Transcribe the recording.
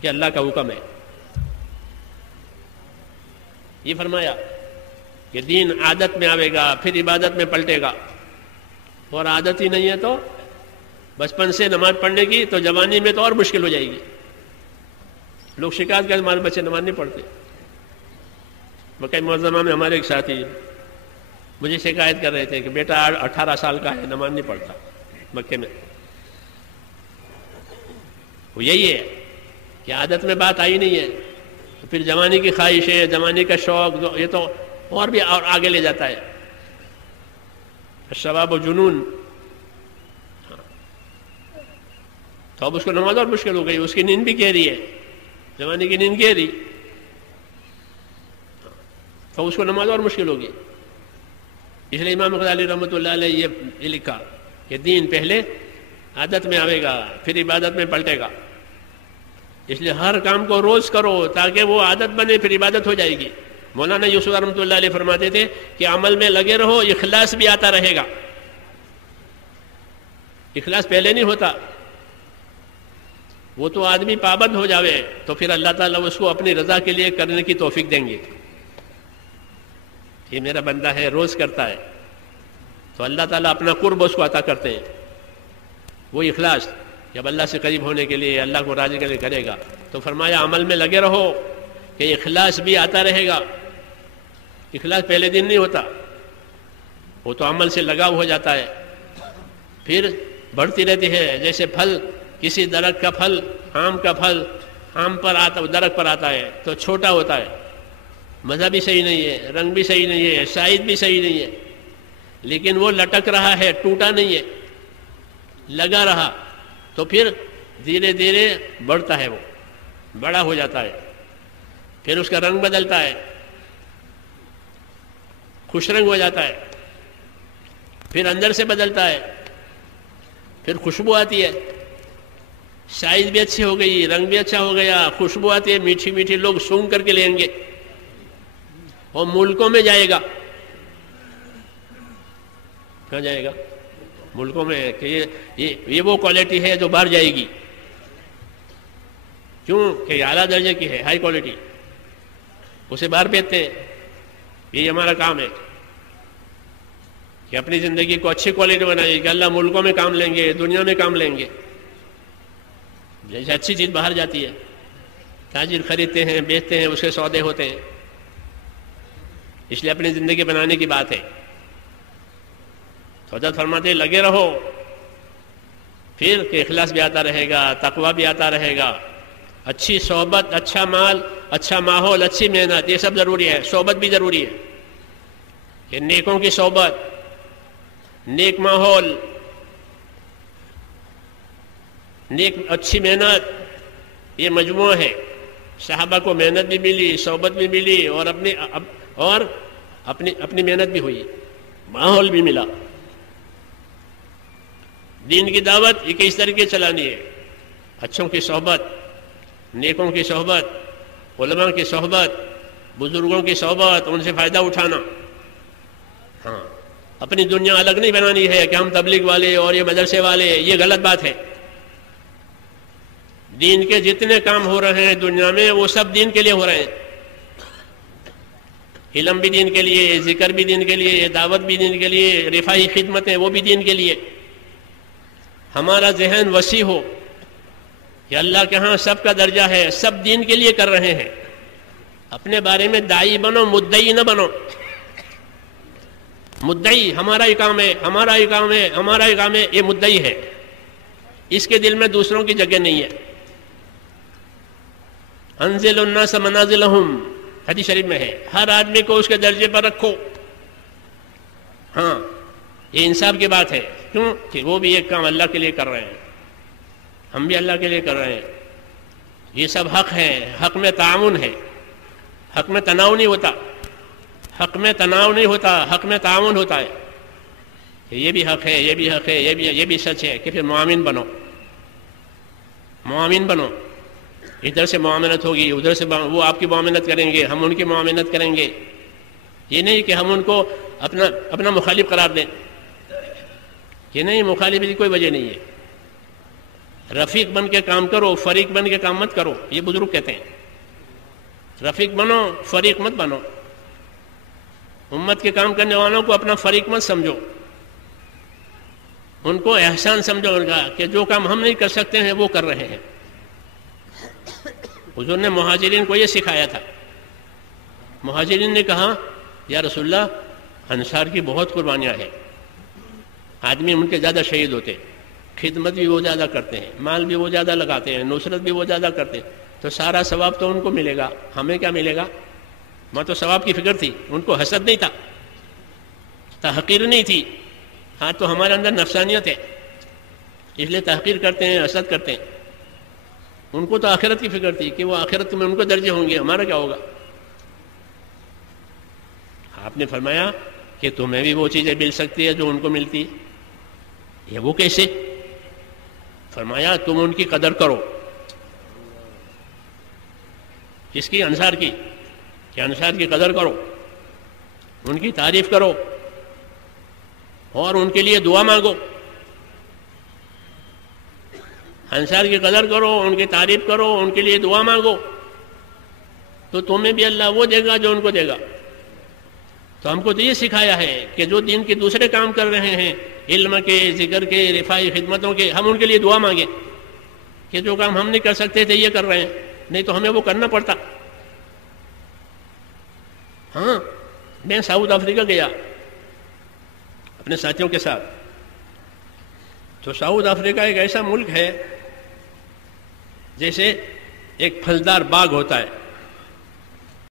کہ اللہ کا حکم ہے. یہ فرمایا کہ دین عادت میں آئے گا پھر عبادت میں پلٹے گا، اور عادت ہی نہیں ہے تو بچپن سے نماز پڑھنے کی تو جوانی میں تو اور مشکل ہو جائے گی. لوگ شکایت کرتے ہمارے بچے نماز نہیں پڑھتے. مکہ معظمہ میں ہمارے ایک ساتھی مجھے شکایت کر رہے تھے کہ بیٹا 18 سال کا ہے نماز نہیں پڑھتا مکے میں. وہ یہی ہے کہ عادت میں بات آئی نہیں ہے، پھر جوانی کی خواہش ہے، جوانی کا شوق، یہ تو اور بھی اور آگے لے جاتا ہے. شباب و جنون. تو اب اس کو نماز اور مشکل ہو گئی، اس کی نیند بھی کہہ رہی ہے، جوانی کی نیند کہہ رہی، تو اس کو نماز اور مشکل ہوگی. اس لیے امام غزالی رحمۃ اللہ علیہ یہ لکھا کہ دین پہلے عادت میں آئے گا پھر عبادت میں پلٹے گا. اس لیے ہر کام کو روز کرو تاکہ وہ عادت بنے، پھر عبادت ہو جائے گی. مولانا یوسف رحمۃ اللہ علیہ فرماتے تھے کہ عمل میں لگے رہو، اخلاص بھی آتا رہے گا. اخلاص پہلے نہیں ہوتا، وہ تو آدمی پابند ہو جاوے تو پھر اللہ تعالیٰ اس کو اپنی رضا کے لیے کرنے کی توفیق دیں گے. یہ میرا بندہ ہے روز کرتا ہے تو اللہ تعالیٰ اپنا قرب اس کو عطا کرتے ہیں. وہ اخلاص جب اللہ سے قریب ہونے کے لیے اللہ کو راضی کرنے کرے گا تو فرمایا عمل میں لگے رہو کہ اخلاص بھی آتا رہے گا. اخلاص پہلے دن نہیں ہوتا، وہ تو عمل سے لگاؤ ہو جاتا ہے، پھر بڑھتی رہتی ہے. جیسے پھل، کسی درخت کا پھل، آم کا پھل آم پر آتا، درخت پر آتا ہے تو چھوٹا ہوتا ہے، مزہ بھی صحیح نہیں ہے، رنگ بھی صحیح نہیں ہے، سائز بھی صحیح نہیں ہے، لیکن وہ لٹک رہا ہے، ٹوٹا نہیں ہے، لگا رہا تو پھر دھیرے دھیرے بڑھتا ہے، وہ بڑا ہو جاتا ہے، پھر اس کا رنگ بدلتا ہے، خوش رنگ ہو جاتا ہے، پھر اندر سے بدلتا ہے، پھر خوشبو آتی ہے، سائز بھی اچھی ہو گئی، رنگ بھی اچھا ہو گیا، خوشبو آتی ہے، میٹھی میٹھی، لوگ سونگ کر کے لیں گے، اور ملکوں میں جائے گا. کہاں جائے گا؟ ملکوں میں. کہ یہ وہ کوالٹی ہے جو باہر جائے گی. کیوں کہ یہ اعلیٰ درجے کی ہے، ہائی کوالٹی، اسے باہر بھیجتے ہیں. یہ ہمارا کام ہے کہ اپنی زندگی کو اچھی کوالٹی بنائیے کہ اللہ ملکوں میں کام لیں گے، دنیا میں کام لیں گے. جیسے اچھی چیز باہر جاتی ہے، تاجر خریدتے ہیں، بیچتے ہیں، اس کے سودے ہوتے ہیں. اس لیے اپنی زندگی بنانے کی بات ہے. تو حضرت فرماتے ہیں لگے رہو، پھر کہ اخلاص بھی آتا رہے گا، تقویٰ بھی آتا رہے گا، اچھی صحبت، اچھا مال، اچھا ماحول، اچھی محنت، یہ سب ضروری ہے. صحبت بھی ضروری ہے کہ نیکوں کی صحبت، نیک ماحول، نیک اچھی محنت، یہ مجموعہ ہے. صحابہ کو محنت بھی ملی، صحبت بھی ملی، اور اپنی محنت بھی ہوئی، ماحول بھی ملا. دین کی دعوت یہ کس طریقے چلانی ہے؟ اچھوں کی صحبت، نیکوں کی صحبت، علماء کی صحبت، بزرگوں کی صحبت، ان سے فائدہ اٹھانا. ہاں، اپنی دنیا الگ نہیں بنانی ہے کہ ہم تبلیغ والے اور یہ مدرسے والے، یہ غلط بات ہے. دین کے جتنے کام ہو رہے ہیں دنیا میں وہ سب دین کے لیے ہو رہے ہیں. علم بھی دین کے لیے، ذکر بھی دین کے لیے، دعوت بھی دین کے لیے، رفاہی خدمتیں وہ بھی دین کے لیے. ہمارا ذہن وسیع ہو کہ اللہ کے ہاں سب کا درجہ ہے، سب دین کے لیے کر رہے ہیں. اپنے بارے میں داعی بنو، مدعی نہ بنو. مدعی ہمارا ہی کام ہے، ہمارا ہی کام ہے، ہمارا ہی کام ہے، یہ مدعی ہے. اس کے دل میں دوسروں کی جگہ نہیں ہے. انزل الناس منازلہم، حدیث شریف میں ہے، ہر آدمی کو اس کے درجے پر رکھو. ہاں، یہ انصاف کی بات ہے. کیوں کہ وہ بھی ایک کام اللہ کے لیے کر رہے ہیں، ہم بھی اللہ کے لیے کر رہے ہیں. یہ سب حق ہے، حق میں تعاون ہے، حق میں تناؤ نہیں ہوتا، حق میں تناؤ نہیں ہوتا، حق میں تعاون ہوتا ہے. یہ بھی حق ہے، یہ بھی حق ہے، یہ بھی سچ ہے کہ پھر معاون بنو. معاون بنو، ادھر سے معاملت ہوگی، ادھر سے وہ آپ کی معاملت کریں گے، ہم ان کی معاملت کریں گے. یہ نہیں کہ ہم ان کو اپنا مخالف قرار دیں. یہ نہیں، مخالفت کی کوئی وجہ نہیں ہے. رفیق بن کے کام کرو، فریق بن کے کام مت کرو، یہ بزرگ کہتے ہیں۔ رفیق بنو، فریق مت بنو۔ امت کے کام کرنے والوں کو اپنا فریق مت سمجھو، ان کو احسان سمجھو ان کا کہ جو کام ہم نہیں کر سکتے ہیں وہ کر رہے ہیں۔ حضور نے مہاجرین کو یہ سکھایا تھا۔ مہاجرین نے کہا یا رسول اللہ انصار کی بہت قربانیاں ہیں، آدمی ان کے زیادہ شہید ہوتے، خدمت بھی وہ زیادہ کرتے ہیں، مال بھی وہ زیادہ لگاتے ہیں، نصرت بھی وہ زیادہ کرتے ہیں، تو سارا ثواب تو ان کو ملے گا، ہمیں کیا ملے گا؟ وہاں تو ثواب کی فکر تھی، ان کو حسد نہیں تھا، تحقیر نہیں تھی۔ ہاں تو ہمارے اندر نفسانیت ہے، اس لیے تحقیر کرتے ہیں، حسد کرتے ہیں۔ ان کو تو آخرت کی فکر تھی کہ وہ آخرت میں ان کو درجے ہوں گے، ہمارا کیا ہوگا؟ آپ نے فرمایا کہ تمہیں بھی وہ چیزیں مل سکتی ہے جو ان کو ملتی، یہ وہ کیسے؟ فرمایا تم ان کی قدر کرو۔ کس کی؟ انصار کی، کہ انصار کی قدر کرو، ان کی تعریف کرو اور ان کے لیے دعا مانگو۔ انصار کی قدر کرو، ان کی تعریف کرو، ان کے لیے دعا مانگو، تو تمہیں بھی اللہ وہ دے گا جو ان کو دے گا۔ تو ہم کو تو یہ سکھایا ہے کہ جو دین کے دوسرے کام کر رہے ہیں، علم کے، ذکر کے، رفاعی خدمتوں کے، ہم ان کے لیے دعا مانگیں کہ جو کام ہم نہیں کر سکتے تھے یہ کر رہے ہیں، نہیں تو ہمیں وہ کرنا پڑتا۔ ہاں میں ساؤتھ افریقہ گیا اپنے ساتھیوں کے ساتھ، تو ساؤتھ افریقہ ایک ایسا ملک ہے جیسے ایک پھلدار باغ ہوتا ہے،